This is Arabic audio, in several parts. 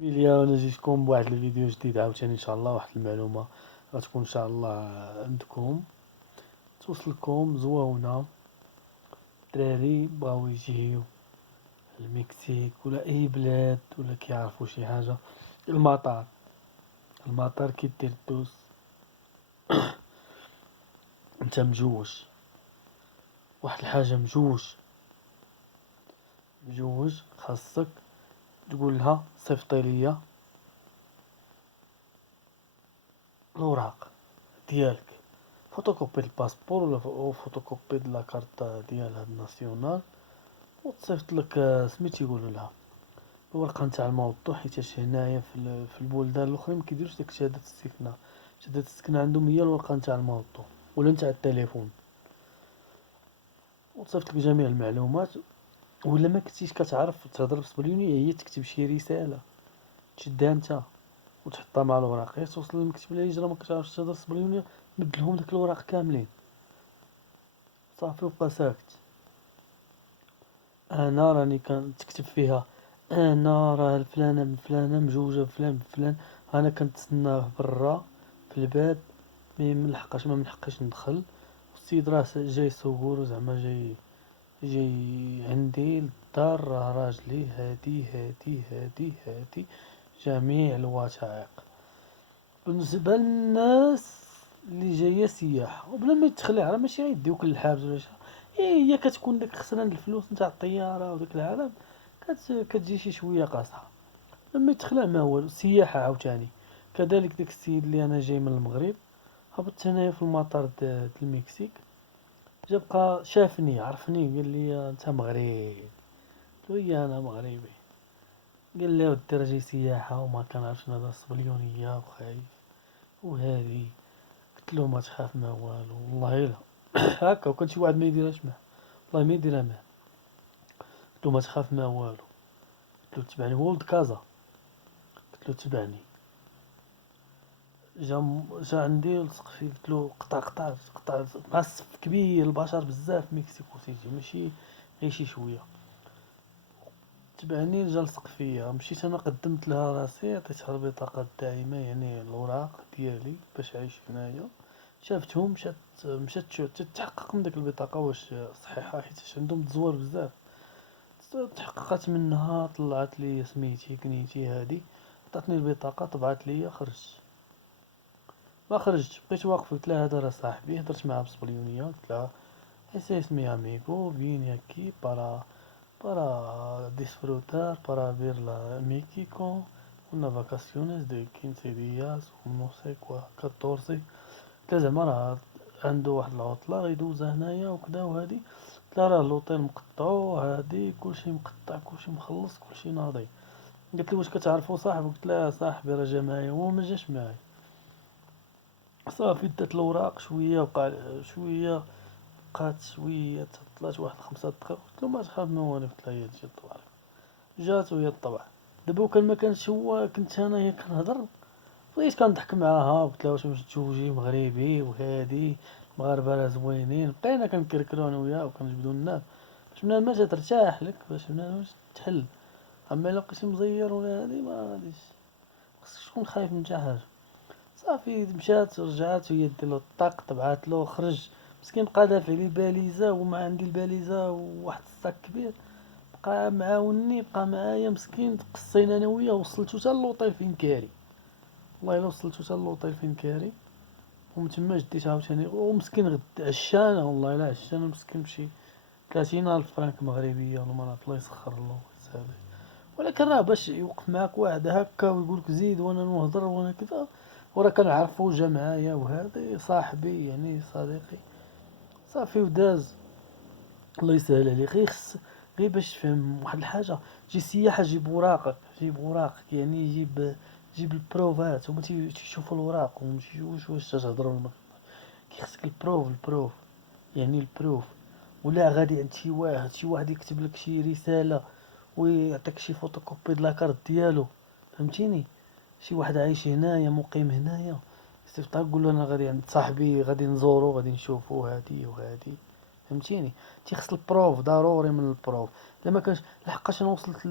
ميليا انا جيتكم بواحد الفيديو جديد عاوتاني ان شاء الله. واحد المعلومه غتكون ان شاء الله عندكم توصلكم زوينه. الدراري بغاو يجيو المكسيك ولا اي بلاد ولا كيعرفوا شي حاجه. المطار المطار كي دير دوز انت مجوج واحد الحاجه مجوج خاصك تقول لها صيفطي ليا الاوراق ديالك، فوتوكوبي الباسبور ولا فوتوكوبي د لاكارت ديال هاد الناسيونال، وتصيفط لك سميت يقولوا لها الورقه نتاع الموضوع. حيتاش هنايا في البلدان الاخرين ما كيديروش ديك شهاده الاستثناء. شهاده الاستثناء عندهم هي الورقه نتاع الموضوع ولا نتاع التليفون، وتصيفط لك جميع المعلومات. ولا ما كنتيش كتعرف تهضر بالسبليونيه، هي تكتب شي رساله تشدها انت وتحطها مع الوراق، هي توصل للمكتب الهجره ما كتعرفش تهضر بالسبليونيه، مدلهم داك الوراق كاملين صافي وبقى ساكت. انا راني كنتكتب فيها انا راه فلانه بن فلانه مجوجه بفلان بفلان، انا كنتسناه برا في الباب، ما ملحقش ندخل، والسيد راه جاي صقور زعما جاي عندي للدار، راه راجلي هادي جميع الوثائق بالنسبه للناس اللي جايه سياحه وبلا ما يتخلع، راه ماشي غيديوك للحبس ولا شي. هي كتكون داك خسران الفلوس نتاع الطياره وداك العالم، كتجي شي شويه قاصحه. لما يتخلع ما والو سياحه عاوتاني. كذلك داك السيد اللي انا جاي من المغرب، هبطت هنايا في المطار د المكسيك، جا بقى شافني عرفني قال لي انت مغربي؟ قلت له انا مغربي. قال لي ودي راه جاي سياحه وما كنعرفش نهضر الصبليونيه وخايف وهادي. قلت له ما تخاف ما والو والله الا هكا، وكان شي واحد ما يديرهاش معاه، والله ما يديرها معاه. قلت له ما تخاف ما والو. قلت له تبعني، هو ولد كازا. قلت له تبعني. جا عندي لصق فيه، قلت له قطع مع الصف كبير البشر بزاف مكسيكو سيتي، ماشي غير شي شويه. تبعني جا لصق فيا، مشيت انا قدمت لها راسي، عطيتها البطاقه الدائمه يعني الاوراق ديالي باش عايش هنايا. شافتهم مشات تتحقق من ديك البطاقه واش صحيحه، حيت عندهم تزوار بزاف. تحققت منها، طلعت لي سميتي كنيتي هادي، عطاتني البطاقه، طبعت لي، خرجت. ما خرجت، بقيت واقف، قلت لها هذا راه صاحبي، هضرت معاه بالسبليونيه، قلت لها ese es mi amigo, viene aquí para disfrutar, para ver la México, unas vacaciones de 15 días o no sé quoi 14. قلت لها زعما راه عنده واحد العطلة غيدوزها هنايا وكدا وهادي. قلت لها راه لوطيل مقطع وهادي كلشي مقطع كلشي مخلص كلشي ناضي. قالت لي واش كتعرفو صاحبك؟ قلت لها صاحبي راه جا معايا، هو ما جاش معايا. صافي دات الأوراق شوية، وقع شوية، بقات شوية، طلعت واحد 5 دقائق. قلت له ما تخاف ما والو، قلت لها هي تجي الطبع. جات وهي الطبع. دابا وكان ما كانش هو، كنت انايا كنهضر، بقيت كنضحك معاها، قلت لها واش باش تزوجي مغربي وهادي، المغاربه راه زوينين. بقينا كنكركرو انا وياه وكنجبدو الناس باش منال ما جا ترتاح لك، باش منال ما تحل. اما الا بقيتي مزير ولا هادي ما غاديش، خصك تكون خايف من حتى حاجه. صافي مشات رجعت وهي دير له الطاق، طبعات له، خرج. مسكين بقى دافع لي الباليزه وما عندي الباليزه وواحد الصاك كبير، بقى معاوني، بقى معايا مسكين. تقصينا انا وياه، وصلتو حتى للوطيل فين كاري، والله الا وصلتو حتى للوطيل فين كاري. ومن تما جديت عاوتاني، ومسكين عشانه، والله الا عشانه مسكين بشي 30,000 فرانك مغربيه ولا ما نعرف، الله يسخر الله يسهل. ولكن راه باش يوقف معاك واحد هكا ويقولك زيد وانا نهضر وانا كذا، وراه كنعرفو جا معايا وهذا صاحبي يعني صديقي، صافي وداز. الله يسهل عليه، غير غير باش تفهم واحد الحاجه، جي سياحه، جيب وراقك يعني، جيب البروفات، هما تيشوفوا الوراق وما تيشوفوش واش تهضر ولا ما. كيخصك البروف يعني البروف. ولا غادي عند شي واحد يكتب لك شي رساله ويعطيك شي فوتوكوبي د لاكارت ديالو، فهمتيني؟ شي واحد عايش هنايا مقيم هنايا، صيفطها قول له انا غادي عند صاحبي، غادي نزورو، غادي نشوفو هادي وهادي، فهمتيني؟ تيخص البروف ضروري. من البروف الا ما كانش، لحقاش انا وصلت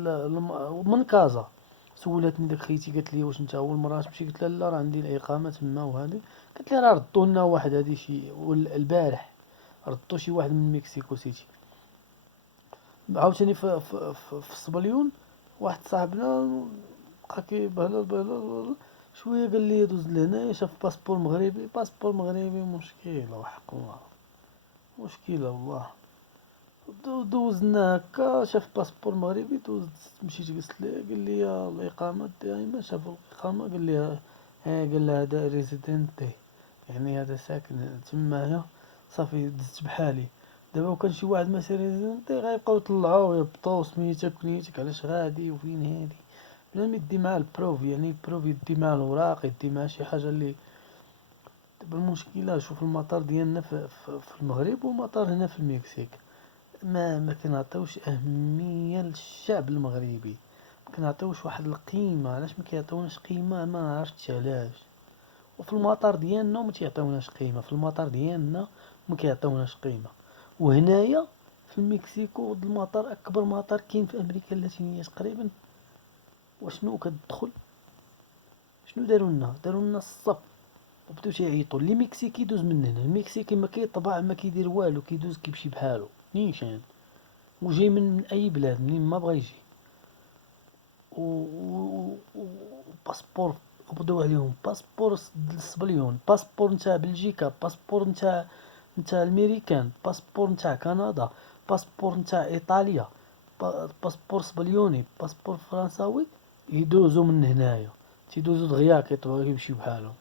من كازا سولاتني داك خيتي قالت لي واش انت اول مره تمشي، قلت لها لا راه عندي الاقامه تما وهذه. قالت لي راه ردوا لنا واحد هذه شي البارح ردوا شي واحد من مكسيكو سيتي. عاوتاني في الصبليون واحد صاحبنا بقى كيبهلل بهلل شويه، قال لي دوز لهنايا شاف باسبور مغربي. باسبور مغربي مشكله وحق الله، مشكله والله. دوزنا هكا، شاف باسبور مغربي، مشيت جلست ليه قال لي الإقامة دائما. شاف الإقامة قال لي ها، قال لها هذا ريزيدنتي، يعني هذا ساكن تمايا. صافي دزت بحالي. دابا وكان شي واحد ماشي ريزيدنتي غيبقاو يطلعوه ويهبطوا سميتك ونيتك علاش غادي وفين هادي، بلا ما يدي مع البروف. يعني البروف يدي مع الوراق، يدي مع شي حاجة اللي. دابا المشكلة شوف المطار ديالنا في المغرب والمطار هنا في المكسيك، ما كنعطيوش اهميه للشعب المغربي، ما كنعطيوش واحد القيمه. علاش ما كيعطيوناش قيمه؟ ما عرفتش علاش. وفي المطار ديالنا ما تيعطيوناش قيمه، في المطار ديالنا ما كيعطيوناش قيمه. وهنايا في المكسيكو المطار اكبر مطار كاين في امريكا اللاتينيه تقريبا. وشنو كتدخل، شنو داروا لنا الصف وبداو تيعيطوا اللي مكسيكي يدوز من هنا. المكسيكي ما كيطبع ما كيدير والو، كيدوز كيمشي بحالو نيشان، وجاي من اي بلاد منين ما بغا يجي. وباسبور قبضوا عليهم، باسبور الصبليون، باسبور نتاع بلجيكا، باسبور نتاع الميريكان، باسبور نتاع كندا، باسبور نتاع ايطاليا، باسبور صبليوني، باسبور فرنساوي. يدوزوا من هنايا، تيدوزوا دغيا كيطبعوا يمشيو بحالهم.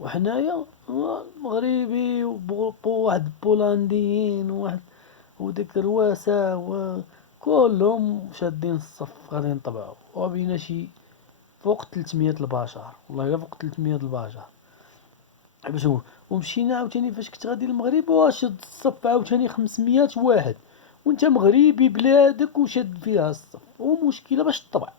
وحنايا مغربي وواحد بولنديين وواحد وديك رواسة كلهم شادين الصف غادي نطبعو. وبينا شي فوق 300 البشر، والله الا فوق 300 البشر باش هو. ومشينا عاوتاني فاش كنت غادي للمغرب وشاد الصف عاوتاني 500 واحد، وانت مغربي بلادك وشاد فيها الصف. ومشكله باش تطبع.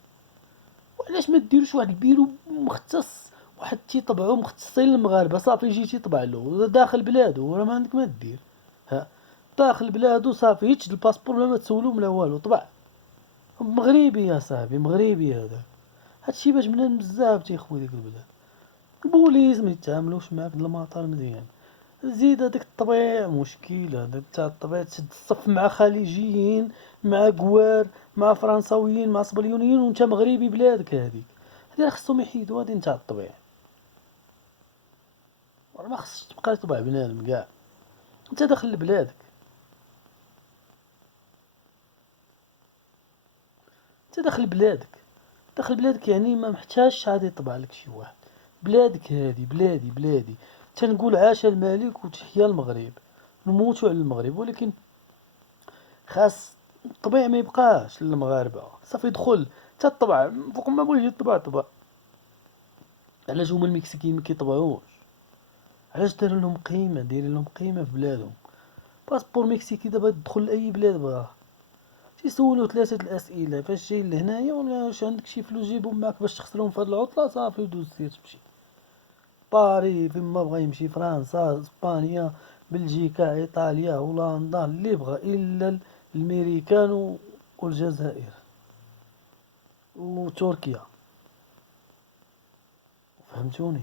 وعلاش ما ديروش واحد البيرو مختص، واحد تيطبعو مختصين للمغاربه صافي يجي تيطبع له داخل بلادو، راه ما عندك ما دير. ها، داخل بلادو صافي يتشد الباسبور لا ما تسولو لا والو، طبع. مغربي يا صاحبي، مغربي هذا. هادشي باش بنان بزاف تيخوي ديك البلاد. البوليس ما يتعاملوش معاك د المطار مزيان. زيد هذاك الطبيع مشكله، هذاك تاع الطبيع تشد الصف مع خليجيين، مع كوار، مع فرنساويين، مع صبليونيين، وانت مغربي بلادك هذيك. هذه خصهم يحيدوا هذه نتاع الطبيع. راه ما خصش تبقى تطبع بنادم كاع، انت داخل لبلادك، انت داخل بلادك، داخل بلادك يعني ما محتاجش عاد يطبع لك شي واحد. بلادك هذه، بلادي بلادي. تنقول عاش الملك وتحيا المغرب، نموتوا على المغرب. ولكن خاص الطبيع ما يبقاش للمغاربه، صافي يدخل حتى الطبع فوق ما بغيتي يطبع طبع. علاش هما المكسيكيين ما كيطبعوش؟ علاش داروا لهم قيمه، دايرين لهم قيمه في بلادهم. باسبور مكسيكي دابا تدخل لاي بلاد بغا تيسولو ثلاثه الاسئله: فاش جاي لهنايا، ولا واش عندك شي فلوس جيبهم معاك باش تخسرهم في هاد العطله. صافي دوز سير تمشي باري فين ما بغا يمشي، فرنسا، اسبانيا، بلجيكا، ايطاليا، هولندا، اللي بغا الا الميريكان والجزائر وتركيا. فهمتوني؟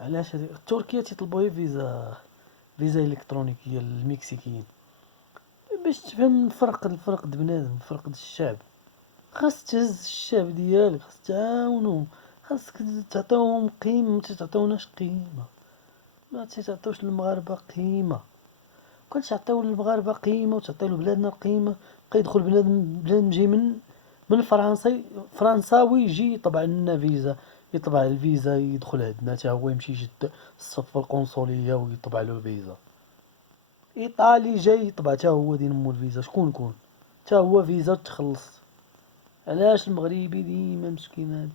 علاش تركيا تيطلبوا غير فيزا الكترونيكيه للمكسيكيين. باش تفهم الفرق د بنادم، الفرق د الشعب. خاص تهز الشعب ديالك، خاص تعاونهم، خاصك تعطيوهم قيمه. ما تعطيوناش قيمه، ما تعطيوش للمغاربه قيمه. كنت تعطيو للمغاربه قيمه وتعطيو لبلادنا قيمه. بقى يدخل بنادم جاي من فرنسا، فرنساوي يجي يطبع لنا فيزا، يطبع الفيزا يدخل عندنا، حتى هو يمشي يشد الصف القنصليه ويطبع له الفيزا. ايطالي جاي يطبع حتى هو دين مو الفيزا. شكون كون حتى هو فيزا تخلص. علاش المغربي ديما مسكين؟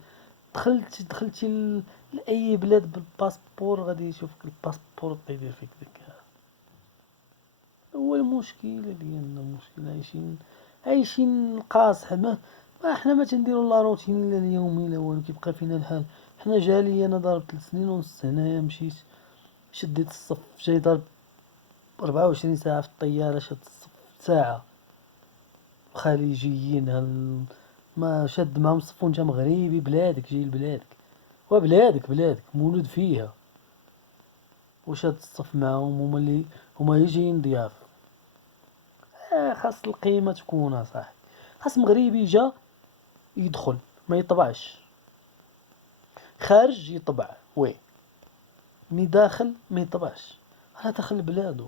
دخلتي لاي بلاد بالباسبور غادي يشوفك الباسبور يدير فيك داك. هو المشكله ديالنا، المشكله عايشين القاصح. ما حنا ما تنديرو لا روتين لا اليومي لا والو، كيبقى فينا الحال. حنا جالي انا ضارب 3 سنين ونص هنايا، مشيت شديت الصف، جاي ضارب 24 ساعه في الطياره، شد الصف ساعه. خليجيين ما شاد معاهم الصف وانت مغربي، بلادك جاي لبلادك، بلادك مولود فيها، وشاد الصف معاهم، هما اللي جايين ضياف. خاص القيمة تكون اصاحبي، خاص مغربي جا يدخل ما يطبعش، خارج يطبع وي، مي داخل ما يطبعش، راه داخل لبلادو.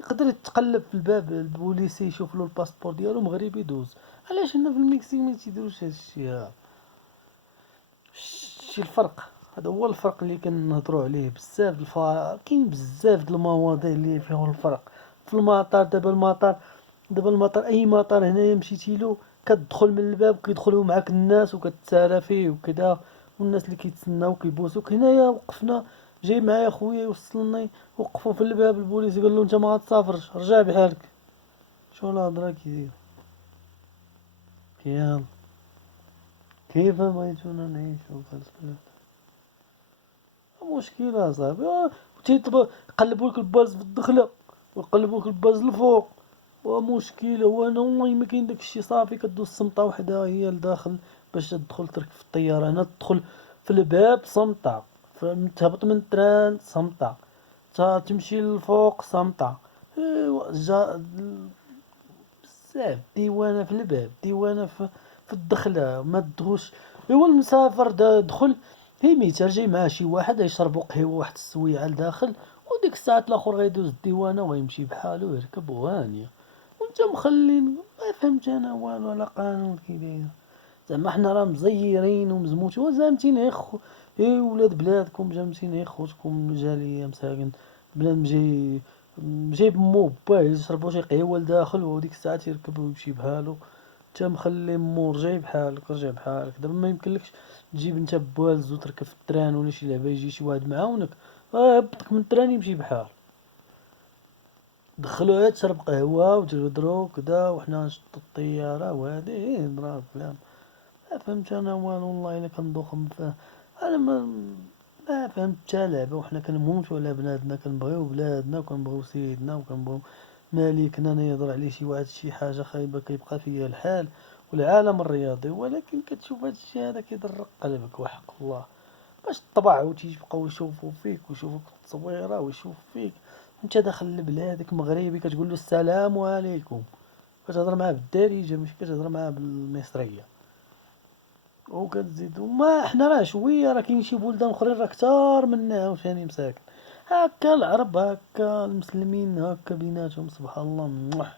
يقدر يتقلب في الباب البوليسي يشوف له الباسبور ديالو مغربي يدوز. علاش هنا في المكسيك ما تيديروش هادشي؟ شي الفرق، هذا هو الفرق اللي كنهضروا عليه بزاف. كاين بزاف د المواضيع اللي فيهم الفرق في المطار. دابا المطار اي مطار هنايا مشيتي له كتدخل من الباب وكيدخلوا معاك الناس وكتسالى فيه وكذا، والناس اللي كيتسناو كيبوسوك. هنايا وقفنا، جاي معايا خويا يوصلني، وقفوا في الباب البوليس قال له انت ما غاتسافرش، رجع بحالك. شو الهضره كيدير؟ يلا كيف بغيتونا نعيشو في هاد البلاد؟ مشكلة صاحبي. يقلبولك الباز في الدخلة ويقلبولك الباز الفوق، ومشكلة. وانا والله ما كاين داكشي، صافي كدوز صمتة وحدة هي لداخل باش تدخل تركب في الطيارة. هنا تدخل في الباب صمتة، تهبط من التران صمتة، تمشي للفوق صمتة. ايوا بزاف ديوانة في الباب، ديوانة في الدخلة ما تدخلش. ايوا المسافر دخل هي ميتة جاي مع شي واحد يشربوا قهوة واحد السويعة لداخل، وديك الساعات الاخر غيدوز الديوانة وغيمشي بحالو يركب وهانية، وانت مخلين ما فهمت انا والو على قانون كي داير. زعما حنا راه مزيرين ومزموتين وزعمتين غير ولاد بلادكم، جامتين غير خوتكم جالية مساكن بنادم جايب مو باه يشربوا شي قهوة لداخل، وديك الساعات يركب ويمشي بحالو. انت مخلي مور جاي بحالك، رجع بحالك. دابا ما يمكنلكش تجيب انت بوالز وتركب في التران ولا شي لعبه يجي شي واحد معاونك يهبطك من التران يمشي بحال. دخلوها تشرب قهوه وتهضروا كدا وحنا نشطو الطياره وهادي نضرب كلام. ما فهمت انا والو والله الا كندوخ انا ما فهمت حتى لعبه، وحنا كنموتوا على بلادنا، كنبغيو بلادنا وكنبغيو سيدنا وكنبغيو مالكنا. يهضر عليه شي واحد شي حاجه خايبه كيبقى فيا الحال والعالم الرياضي، ولكن كتشوف هاد الشيء هذا كيضرق قلبك وحق الله. باش طبع وتيبقاو يشوفوا فيك ويشوفوك في التصويره ويشوف فيك انت داخل لبلادك مغربي كتقول له السلام عليكم، كتهضر معاه بالدارجه ماشي كتهضر معاه بالمصريه. وكتزيد وما حنا راه شويه، راه كاين شي بلدان اخرين راه كثار منا عاوتاني مساكن هكا، العرب هكا، المسلمين هكا بيناتهم سبحان الله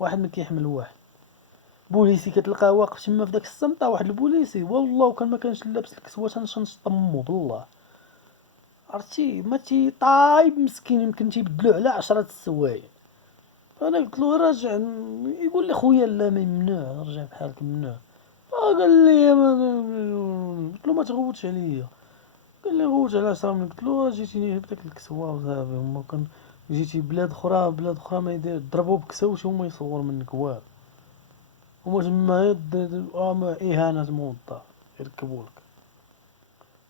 واحد ما كيحمل واحد. بوليسي كتلقاه واقف تما في داك الصمتة، واحد البوليسي والله وكان ما كانش لابس الكسوه تنشطمو بالله، عرفتي ما طايب مسكين، يمكن تيبدلو على 10 السوايع. انا قلت له راجع، يقول لي خويا لا ما ممنوع، رجع بحالك ممنوع. قال لي قلت له ما تغوتش عليا. قال لي غوت على 10 من، قلت له جيتيني بداك الكسوه وصافي. هما كان جيتي بلاد اخرى ما يدير ضربوا بكسوش وما يصور منك والو، هما تما اهانه موظف يركبولك.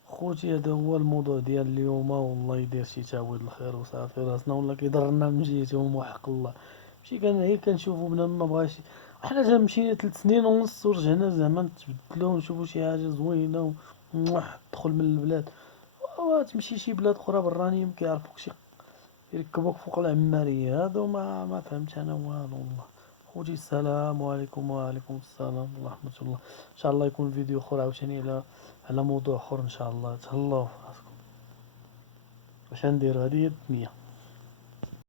خوتي هذا هو الموضوع ديال اليوم، والله يدير شي تعويض الخير وصافي، راسنا والله كيضرنا من جهتهم وحق الله. ماشي غير كنشوفو بنادم ما بغاش. حنا جا مشينا 3 سنين ونص ورجعنا زعما نتبدلو نشوفو شي حاجه زوينه تدخل من البلاد، تمشي شي بلاد اخرى برانيين كيعرفوك يركبوك فوق العماريه. هادو ما فهمت انا والو والله. خوتي السلام عليكم. وعليكم السلام ورحمه الله. ان شاء الله يكون فيديو اخر عاوتاني على موضوع اخر ان شاء الله. تهلاو في راسكم. واش نديرو؟ هذه هي الدنيا.